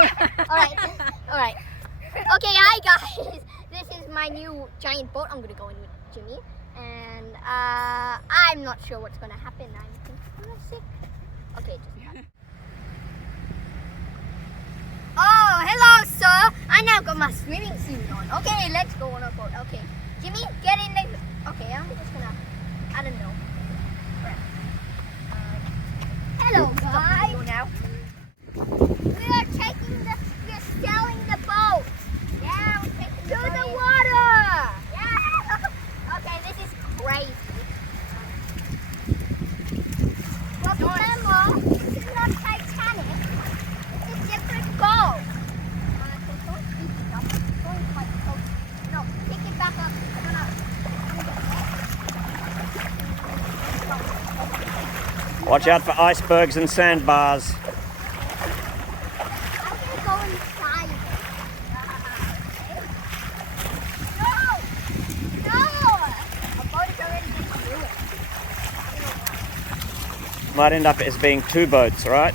Alright, alright. Okay, hi guys. This is my new giant boat. I'm gonna go in with Jimmy. And I'm not sure what's gonna happen. I'm kind of sick. Okay, just oh, hello, sir. I now got my swimming suit on. Okay, let's go on a boat. Okay, Jimmy, get in the. Okay, I'm just gonna. I don't know. Hello, guys. Now. We're selling the boat. Yeah, we're taking to the water. Yeah. Okay, this is crazy. But remember, this is not Titanic. It's a different boat. Don't pick it up. Don't quite close. No, pick it back up. Watch out for icebergs and sandbars. I'm gonna go inside. No! A boat is already getting ruined. Might end up as being two boats, right?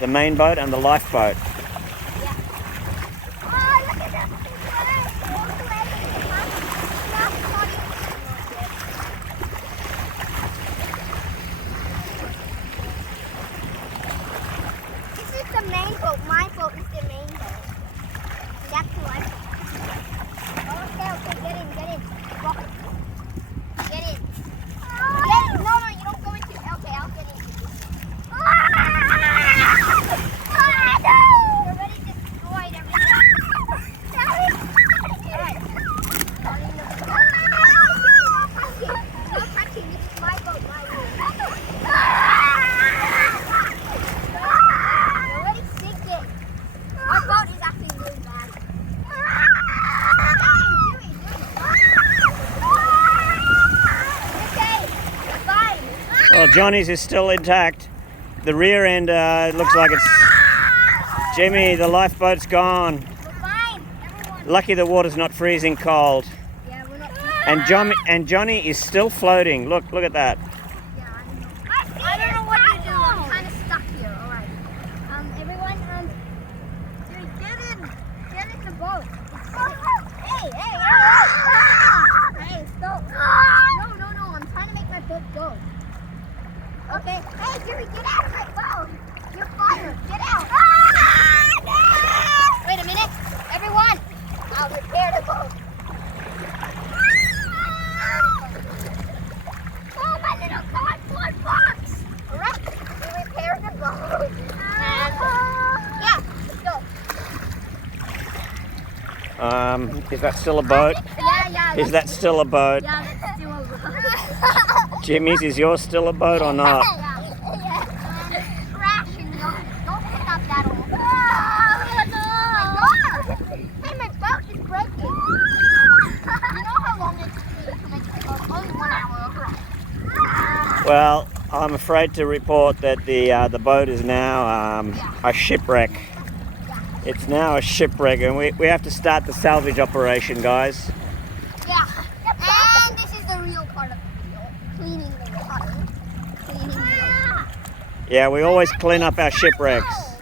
The main boat and the lifeboat. Yeah. Oh, look at that big bird. All the way to the top. This is the main boat. My boat is the main boat. That's the lifeboat. Okay, get in. Walk. Get in. No, you don't go into. Okay, I'll get in. You already destroyed everything. Alright. No touching. This is my boat. You're already sinking. Our boat is actually really bad. Okay, fine. Well, Johnny's is still intact. The rear end looks like it's... Jimmy, the lifeboat's gone. We're fine, everyone. Lucky the water's not freezing cold. Yeah, we're not. And Johnny is still floating. Look at that. Yeah, I don't know what to do. I'm kind of stuck here. All right. Everyone, dude, get in the boat. Hey, stop. No. I'm trying to make my boat go. Okay. Hey, Jimmy, get out of my boat. You're fired. Get out. Wait a minute. Everyone, I'll repair the boat. Oh, my little cardboard box. All right. We repair the boat. And yeah, let's go. Is that still a boat? Yeah. Is that still a boat? Yeah, that's still a boat. Jimmy's, is yours still a boat or not? Crashing, don't pick up that old. Hey, my boat is broken. You know how long it takes to make the boat? Only 1 hour. Well, I'm afraid to report that the boat is now a shipwreck. It's now a shipwreck, and we have to start the salvage operation, guys. Yeah. And this is the real part of the deal. Cleaning the water. Cleaning the water. Yeah, we always clean up our shipwrecks.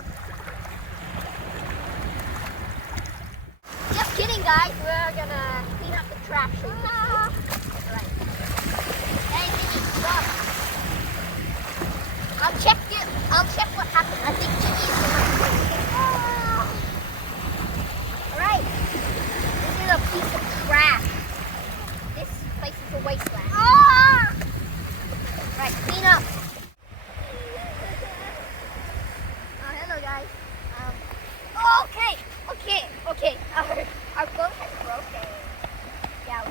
Just kidding, guys. We're gonna clean up the trash. Alright. Hey, Jimmy, stop. I'll check what happened. I think Jimmy is gonna. Alright. This is a piece of trash. This place is a wasteland. Right, clean up. Hello, guys. Okay. Our boat has broken. Yeah, we